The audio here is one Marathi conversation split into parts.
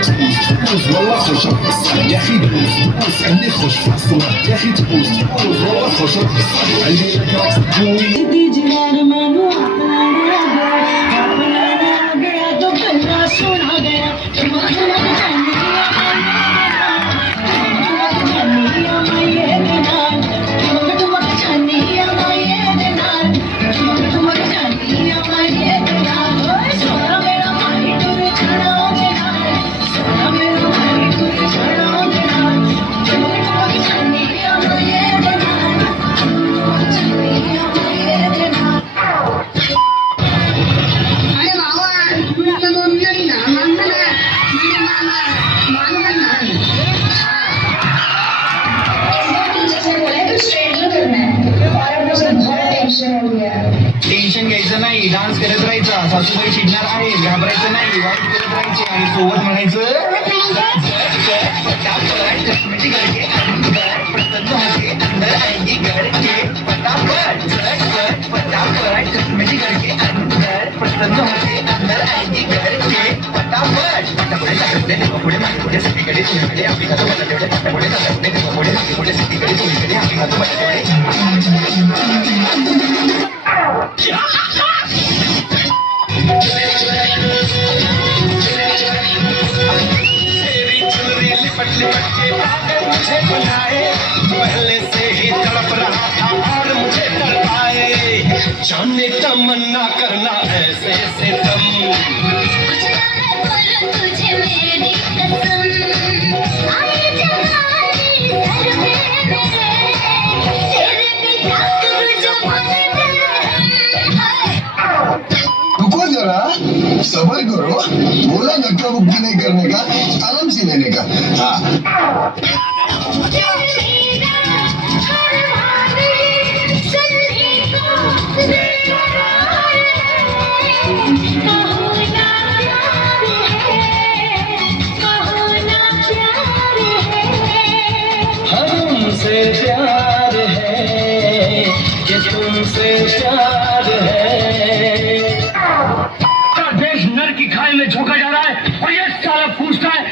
تفوز والله خوش يا اخي دوز دوز عندي خوش في الصوره يا اخي تفوز والله خوش عندي لك راك تقوي टेन्शन घ्यायचं नाही, डान्स करत राहायचा, सासूबाई चिडणार आहे, घाबरायचं नाही, वाईट करत राहायचे आणि सोबत म्हणायचं मुझे बनाए पहले से ही तड़प रहा था और मुझे तड़पाए जाने तमन्ना करना ऐसे से तुम तुझे मेरी कसम आए जवानी सर पे मेरे तेरे बिना तुम जमाने रुको जरा सबर करो बोला धक्का बुक्की नहीं करने का आराम से लेने का हाँ हमसे प्यार है कि तुमसे प्यार है देश नर की खाई में झोंका जा रहा है और ये साला पूछता है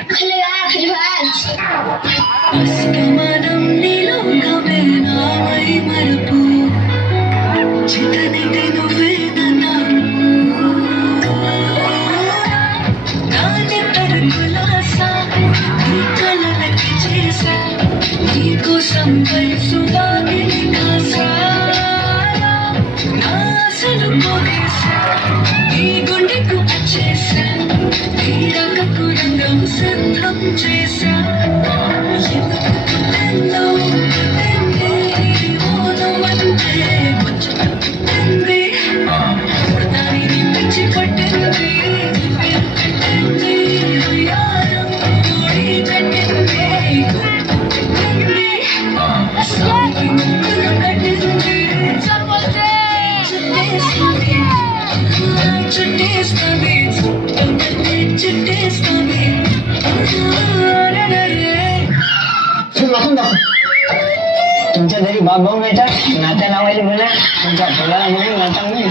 तुमच्या घरी बाप भाऊ नाही तर नात्या लावायला बोला तुमच्या पोलाला म्हणून नाता नाही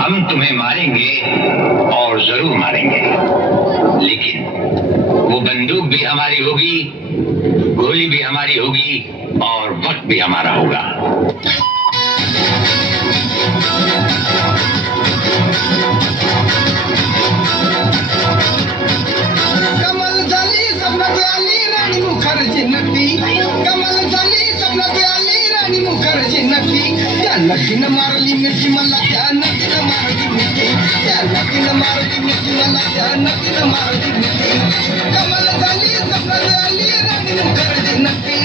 हम तुम्हें मारेंगे और जरूर मारेंगे, लेकिन वो बंदूक भी हमारी होगी, गोली भी हमारी होगी और वक्त भी हमारा होगा। कमल झाली स्वप्नात आली राणी मुखर्जी नक्की कमल झाली स्वप्नात आली राणी मुखर्जी नक्की नक्कीनं मारली मिठी मला त्या नक्कीनं मारली मिठी त्या नक्कीनं मारली मिठी मला त्या नक्कीनं मारली मिठी कमाल झाली सपनात आली राणी मुखर्जी नक्की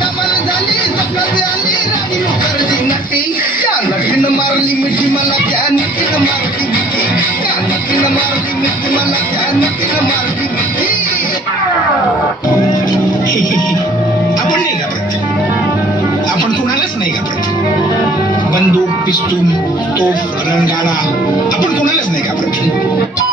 कमाल झाली सपनात आली राणी मुखर्जी नक्की त्या नक्कीनं मारली मिठी मला त्या नक्कीनं मारली मिठी त्या नक्कीनं मारली मिठी मला त्या नक्कीनं मारली मिठी आपण नाही घाबरत, आपण कुणालाच नाही घाबरत. बंदूक, पिस्तूल, तोफ, रणगाडा आपण कुणालाच नाही घाबरत.